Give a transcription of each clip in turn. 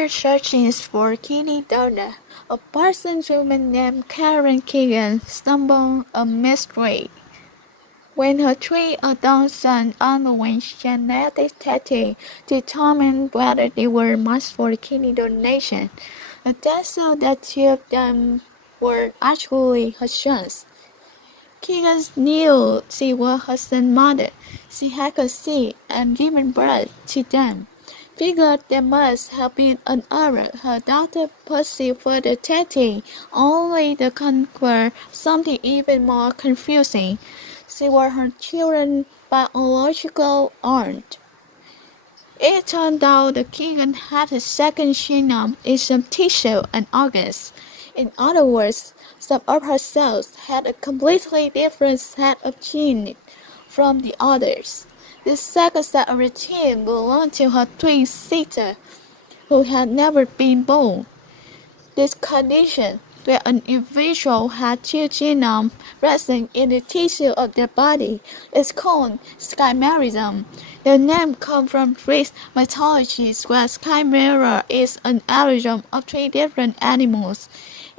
While searching for Kitty Donna, a Parsons woman named Karen Keegan stumbled a mystery. When her 3-adult sons underwent genetic testing to determine whether they were matched for kidney donation, the test showed that 2 of them were actually her sons. Keegan knew she was her son's mother. She had conceived and given birth to them. Figured there must have been an error. Her daughter pursued further testing, only to uncover something even more confusing. She was her children's biological aunt. It turned out that Keegan had a second genome in some tissue and organs. In other words, some of her cells had a completely different set of genes from the others. The second set of the gene belonged to her twin sister, who had never been born. This condition, where an individual had 2 genomes present in the tissue of their body, is called chimerism. The name comes from Greek mythology, where chimera is an allogram of 3 different animals.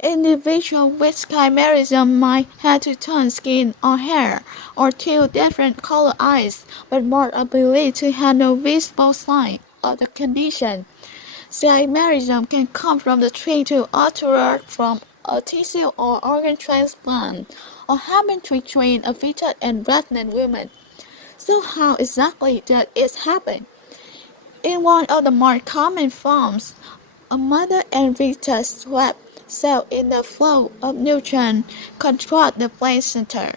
Individuals with chimerism might have 2-tone skin or hair, or 2 different colored eyes, but more are believed to have no visible sign of the condition. Chimerism can come from the trait to alter from a tissue or organ transplant, or happen between a fetus and pregnant woman. So how exactly does it happen? In one of the more common forms, a mother and fetus swap cells in the flow of nutrients control the placenta.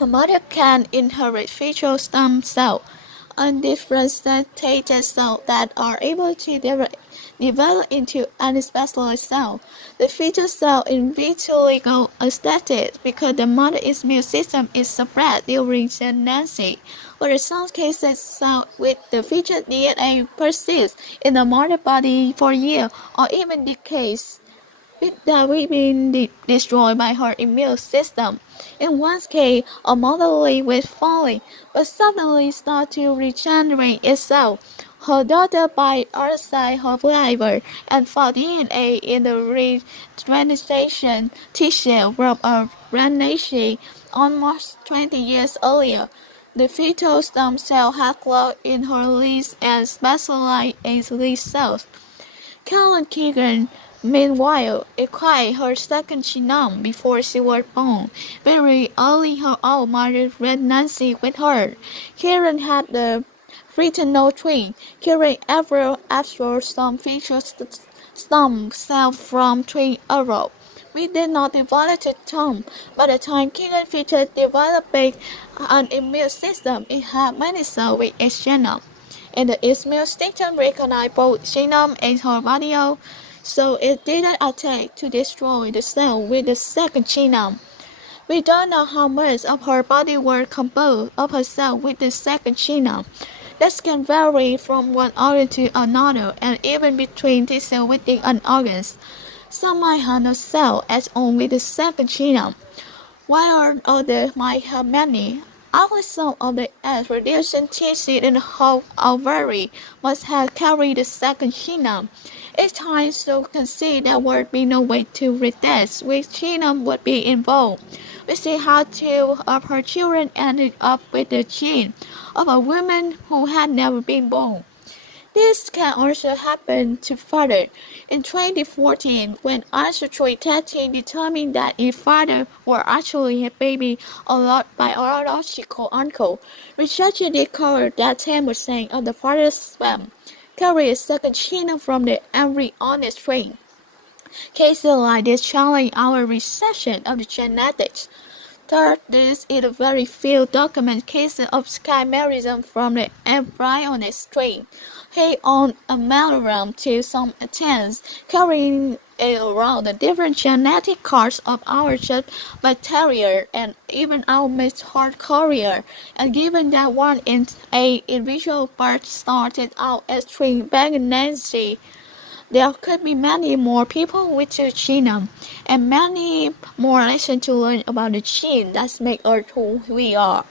A mother can inherit fetal stem cells, undifferentiated cells that are able to develop into any specialized cell. The fetal cell in vitiligo aesthetic because the mother's immune system is suppressed during pregnancy, but in some cases cells with the fetal DNA persist in the mother body for years or even decades, without being destroyed by her immune system. In one case, a mother lived with folly, but suddenly started to regenerate itself. Her daughter biopsied her liver and found DNA in the regeneration tissue from a pregnancy almost 20 years earlier. The fetal stem cell had grown in her leads and specialized in lead cells. Karen Keegan, meanwhile, acquired her second genome before she was born, very early in her own mother's pregnancy with her. Karen had the fraternal twin. Karen ever absorbed some fetal stem cells from twin arrow. We did not develop the term. By the time Keegan fetus developed an immune system, it had many cells with its genome. And the immune system recognized both genome and her body, so it didn't attack to destroy the cell with the second genome. We don't know how much of her body was composed of her cell with the second genome. This can vary from one organ to another and even between tissues within an organ. Some might have no cell at all with the second genome, while others might have many. Only some of the eggs producing tissue in the whole ovary must have carried the second genome. It's time to concede there would be no way to retest which genome would be involved. We see how 2 of her children ended up with the gene of a woman who had never been born. This can also happen to father. In 2014, when ancestry testing determined that his father was actually a baby allowed biological uncle, researchers discovered that 10% of the father's sperm carried a second genome from the embryonic strain. Cases like this challenge our reception of the genetics. Third, there is very few documented cases of chimerism from the embryonic strain. He owned a amalgam to some attempts, carrying around the different genetic cards of our gut bacteria and even our mitochondria, and given that one in a individual birth started out as twin pregnancy, there could be many more people with the genome, and many more lessons to learn about the gene that make us who we are.